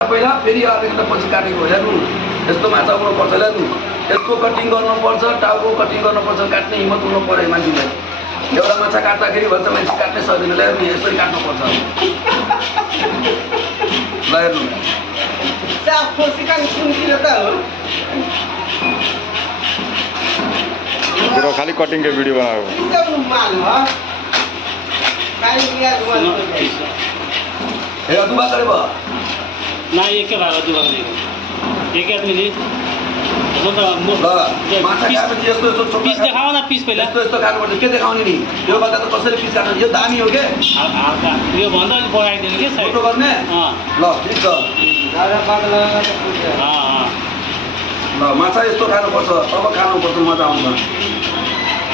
पहिला फेरि आधा पछि काटेको हेर्नु यस्तो माछा आउनुपर्छ हेर्नु यसको कटिङ गर्नुपर्छ टाउको कटिङ गर्नुपर्छ काट्ने हिम्मत हुनु पर्यो मान्छेलाई एउटा माछा काट्दाखेरि भन्छ मान्छे काट्नै सक्दैन ल हेर्नु यसरी काट्नुपर्छ ल हेर्नु पूरा खाली कटिंग के वीडियो बनाओ ए दुबा करे बा ना एक भाग दुबा नहीं एक आदमी नहीं माछा खाएपछि यस्तो यस्तो छोटा पीस देखाओ ना पीस पहिला यस्तो यस्तो खानुपर्छ के देखाउने नि यो भन्दा त कसरी पीस काट्नु यो दामी हो के यो भन्दा अलि बढाइदिनु के साइड फोटो गर्ने ल ठीक छ ल माछा यस्तो खानुपर्छ तब खानुपर्छ मजा आउँछ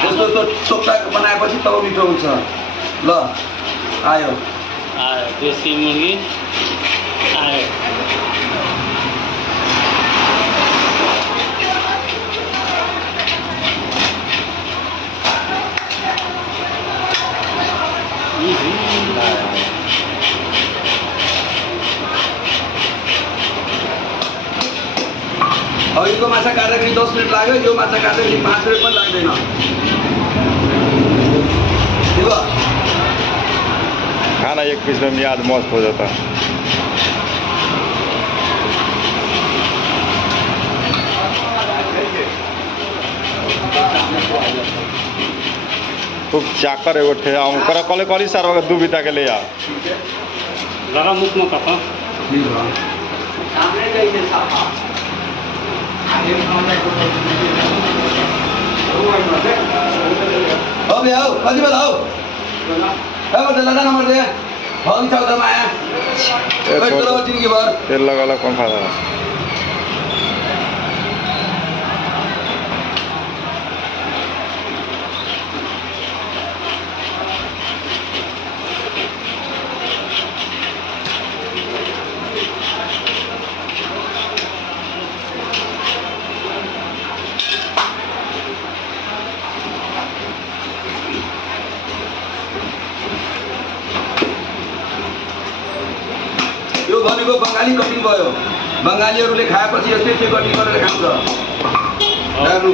यस्तो यस्तो चोक्टा बनाएपछि तब मिठो हुन्छ ल आयो देसी मुर्गी आयो अघिको माछा काट्दाखेरि 10 मिनट लाग्यो यो माछा काट्दाखेरि 5 मिनट पनि लाग्दैन खाना एक पीस में आज मस्त हो जाता खूब चाकर है वो ठे आऊँ कर कले कली सार वगैरह दू बिता के ले आ जरा मुख में कपा अब आओ कति बेला आओ अब दादा नंबर दे हम चौदह में आया की बार तेल लगा कौन खा रहा यो भनेको बंगाली कटिङ भयो बंगालीहरूले खाएपछि यस्तै त्यो कटिङ गरेर खान्छ हेर्नु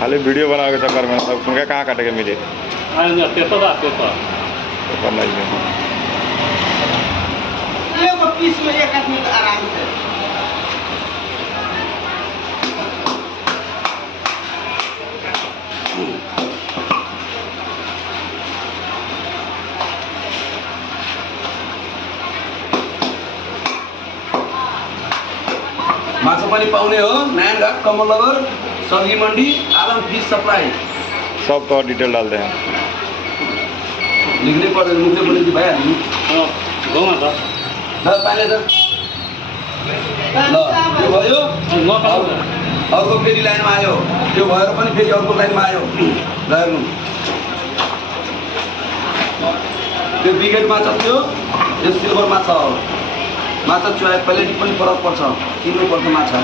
खाली वीडियो बनाओ के चक्कर में सब तुमके कहाँ काटे के मिले पीस में एक आदमी आराम से माछा पनि पाउने हो नारायणघाट कमलनगर सब्जी मंडी आलम फिश सप्लाई सब तो डिटेल डाल दे लिखने पड़ेगा मुझे बोले कि भाई आदमी घुमा त पाले त ल यो भयो अर्को फेरि लाइनमा आयो त्यो भएर पनि फेरि अर्को लाइनमा आयो ल हेर्नु त्यो ब्रिगेड माछा थियो यो सिल्भर माछा हो माछा चुहाए क्वालिटी पनि फरक पर्छ किन्नुपर्छ माछा